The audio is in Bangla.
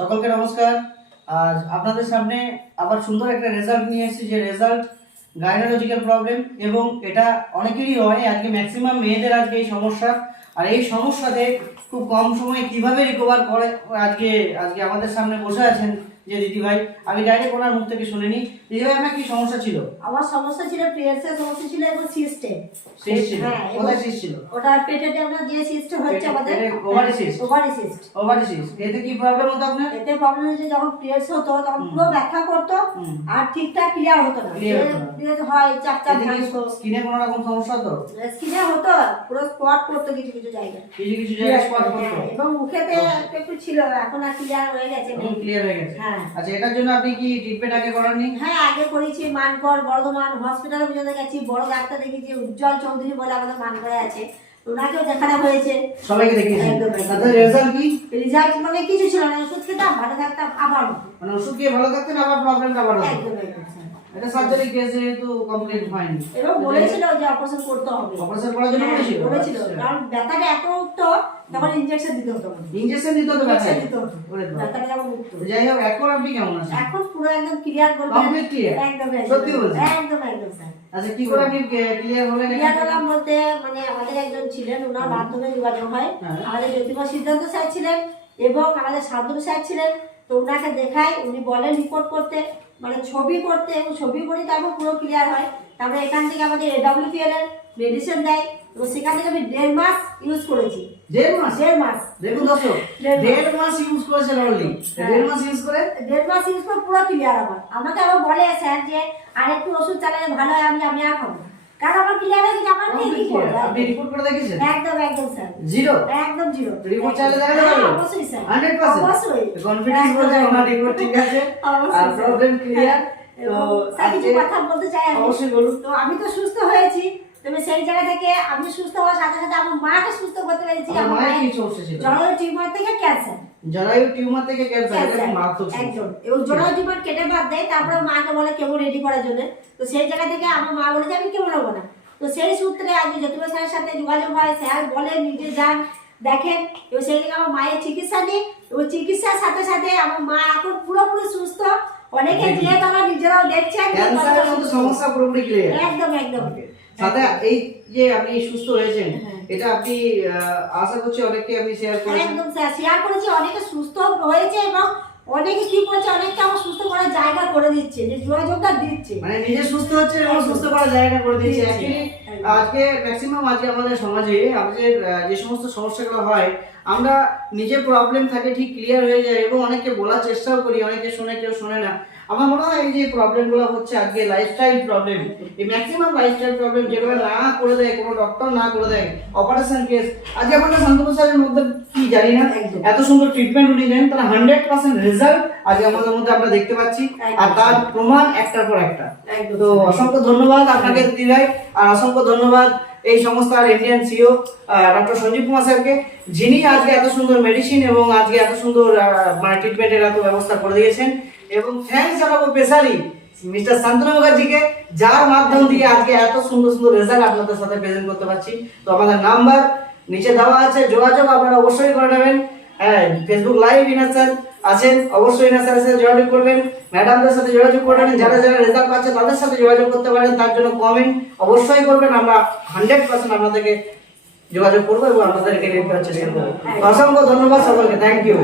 সকলকে নমস্কার। আজ আপনাদের সামনে আবার সুন্দর একটা রেজাল্ট নিয়ে এসেছি, যে রেজাল্ট গাইনোলজিক্যাল প্রবলেম, এবং এটা অনেকেরই হয়। আজকে ম্যাক্সিমাম মেয়েদের আজকে এই সমস্যা, আর এই সমস্যাতে খুব কম সময়ে কিভাবে রিকভার করে আজকে আজকে আমাদের সামনে বসে আছেন যে দিদি ভাই। আমি ডাইরেক্ট ওনার মুখ থেকে শুনে নিই। দিদি ভাই, আপনার কি সমস্যা ছিল? আমার সমস্যা ছিল পিরিয়ডসের সমস্যা ছিল এবং সিস্টেম। সিস্ট ছিল? হ্যাঁ, কোথায় সিস্ট ছিল? ওটা পেটেতে আমরা যে সিস্ট হচ্ছে আমাদের ovary cyst. Ovary cyst. Ovary cyst, এতে কি প্রবলেম হতো আপনার? এতে প্রবলেম হচ্ছে যখন পিরিয়ডস হতো তখন পুরো ব্যথা করতো আর ঠিকঠাক ক্লিয়ার হতো না। পিরিয়ড হয় চাপ চাপ ভাঙতো। স্কিনে কোনো রকম সমস্যা হতো? স্কিনে হতো, পুরো স্পট করতো কিছু কিছু জায়গায়, কিছু জায়গায় স্পট করতো, এবং মুখেতে একটু ছিল, এখন আর ক্লিয়ার হয়ে গেছে। ক্লিয়ার হয়ে গেছে। হ্যাঁ। আচ্ছা, এটার জন্য আপনি কি ট্রিটমেন্ট আগে করাননি? হ্যাঁ, আগে করেছি। মানকর, বর্ধমান হসপিটালে পর্যন্ত গেছি। বড় ডাক্তার দেখেছি, উজ্জ্বল চৌধুরী বলে আমাদের মানকরে আছে, ওনাকেও দেখানো হয়েছে। সবাইকে দেখিয়েছি। একদম। তাদের রেজাল্ট কি? রেজাল্ট মানে কিছু ছিল না, ওষুধ খেতাম, ভালো থাকতাম, আবার মানে ওষুধ খেয়ে ভালো থাকতেন, আবার প্রবলেমটা বাড়লো। একদম একদম স্যার। এটা সার্জারি কেস যেহেতু কমপ্লিট হয়নি, এবং বলেছিল যে অপারেশন করতে হবে। অপারেশন করার জন্য বলেছিল, কারণ ব্যথাটা এত উঠতো তখন ইনজেকশন দিতে হতো। ইনজেকশন দিতে হতো, ব্যথা দিতে হতো, ব্যথাটা যেমন উঠতো। যাই হোক, এখন আপনি কেমন আছেন? এখন পুরো একদম ক্লিয়ার বলতে কমপ্লিট ক্লিয়ার? একদম সত্যি বলছেন? একদম একদম স্যার। আচ্ছা, কি করে আপনি ক্লিয়ার হলেন? ক্লিয়ার হলাম বলতে, মানে আমাদের একজন ছিলেন, ওনার মাধ্যমে যোগাযোগ হয়। আমাদের জ্যোতিবা সিদ্ধান্ত স্যার ছিলেন এবং আমাদের শান্তনু স্যার ছিলেন। তো ওনাকে দেখাই, উনি বলেন রিপোর্ট করতে, মানে ছবি করতে, এবং ছবি করি তারপর পুরো ক্লিয়ার হয়। তারপরে এখান থেকে আমাদের AWPL এর মেডিসিন দেয়, এবং সেখান থেকে আমি 1.5 মাস ইউজ করেছি। 1.5 মাস? 1.5 মাস। দেখুন দর্শক, 1.5 মাস ইউজ করেছেন অলরেডি। 1.5 মাস ইউজ করে 1.5 মাস ইউজ করে পুরো ক্লিয়ার আমার। আমাকে আবার বলে স্যার যে আরেকটু ওষুধ চালালে ভালো হয়, আমি আর খাবো না, কারণ আমার ক্লিয়ার হয়ে গেছে। আমার কি করব? আপনি রিপোর্ট করে দেখেছেন? একদম একদম স্যার, জিরো? একদম জিরো। রিপোর্ট চাইলে দেখা যাবে? অবশ্যই স্যার, 100%? অবশ্যই। কনফিডেন্স বলছে ওনার রিপোর্ট ঠিক আছে আর প্রবলেম ক্লিয়ার। তো কিছু কথা বলতে চাই আমি। অবশ্যই বলুন। তো আমি তো সুস্থ হয়েছি, তবে সেই জায়গা থেকে আমি সুস্থ হওয়ার সাথে সাথে আমার মাকে সুস্থ করতে পেরেছি। আমার মায়ের কি সমস্যা ছিল? জরায়ু টিউমার থেকে ক্যান্সার। জরায়ু টিউমার থেকে ক্যান্সার, এটা মারাত্মক সমস্যা। একদম। এবং জরায়ু টিউমার কেটে বাদ দেয়, তারপরে মাকে বলে কেমো রেডি করার জন্য। তো সেই জায়গা থেকে আমার মা বলে যে আমি কেমন হবো না। তো সেই সূত্রে আজ জ্যোতিবা স্যারের সাথে যোগাযোগ হয়। স্যার বলে নিজে যান, দেখেন, এবং সেই থেকে আমার মায়ের চিকিৎসা নিই, এবং চিকিৎসার সাথে সাথে আমার মা এখন পুরোপুরি সুস্থ। অনেকে দিয়ে তো আমার নিজেরাও দেখছেন ক্যান্সারের মতো সমস্যা পুরোপুরি ক্লিয়ার। একদম একদম। সাথে এই যে আপনি সুস্থ হয়েছেন, এটা আপনি আশা করছি অনেককে আপনি শেয়ার করেছেন। একদম স্যার, শেয়ার করেছি, অনেকে সুস্থ হয়েছে, এবং অনেকে কি করছে, অনেককে আমার সুস্থ করার জায়গা করে দিচ্ছে, যে যোগাযোগটা দিচ্ছে, মানে নিজে সুস্থ হচ্ছে এবং সুস্থ করার জায়গা করে দিচ্ছে। অ্যাকচুয়ালি আজকে ম্যাক্সিমাম আজকে আমাদের সমাজে আমাদের যে সমস্ত সমস্যাগুলো হয়, আমরা নিজে প্রবলেম থাকে ঠিক ক্লিয়ার হয়ে যায়, এবং অনেককে বলার চেষ্টাও করি, অনেকে শোনে, কেউ শোনে না। আমার মনে হয় এই যে প্রবলেমগুলো হচ্ছে আজকে লাইফস্টাইল প্রবলেম, এই ম্যাক্সিমাম লাইফস্টাইল প্রবলেম যেগুলো না করে দেয়, কোনো ডক্টর না করে দেয়, অপারেশন কেস। আজকে আমরা শান্তনু স্যারের মধ্যে কি জানি না, এত সুন্দর ট্রিটমেন্ট উনি দেন, তারা 100% রেজাল্ট আজকে আমাদের মধ্যে আমরা দেখতে পাচ্ছি, আর তার প্রমাণ একটার পর একটা। তো অসংখ্য ধন্যবাদ আপনাকে দিদিভাই, আর অসংখ্য ধন্যবাদ এই সংস্থার Indian CEO doctor Sanjeev Kumar স্যারকে, যিনি আজকে এত সুন্দর মেডিসিন এবং আজকে এত সুন্দর মানে ট্রিটমেন্টের এত ব্যবস্থা করে দিয়েছেন। এবং থ্যাংকস জানাবো স্পেশালি মিস্টার শান্তনু মুখার্জিকে, যার মাধ্যম দিয়ে আজকে এত সুন্দর সুন্দর রেজাল্ট আপনাদের সাথে প্রেজেন্ট করতে পারছি। তো আমাদের নাম্বার নিচে দেওয়া আছে, যোগাযোগ আপনারা অবশ্যই করে নেবেন। হ্যাঁ, ফেসবুক লাইভ ইনার স্যার আছেন, অবশ্যই ইনার স্যারের সাথে যোগাযোগ করবেন, ম্যাডামদের সাথে যোগাযোগ করবেন, যারা যারা রেজাল্ট পাচ্ছে তাদের সাথে যোগাযোগ করতে পারেন। তার জন্য কমেন্ট অবশ্যই করবেন, আমরা 100% আপনাদেরকে যোগাযোগ করবো এবং আপনাদেরকে চেষ্টা করবো। অসংখ্য ধন্যবাদ সকলকে, থ্যাংক ইউ।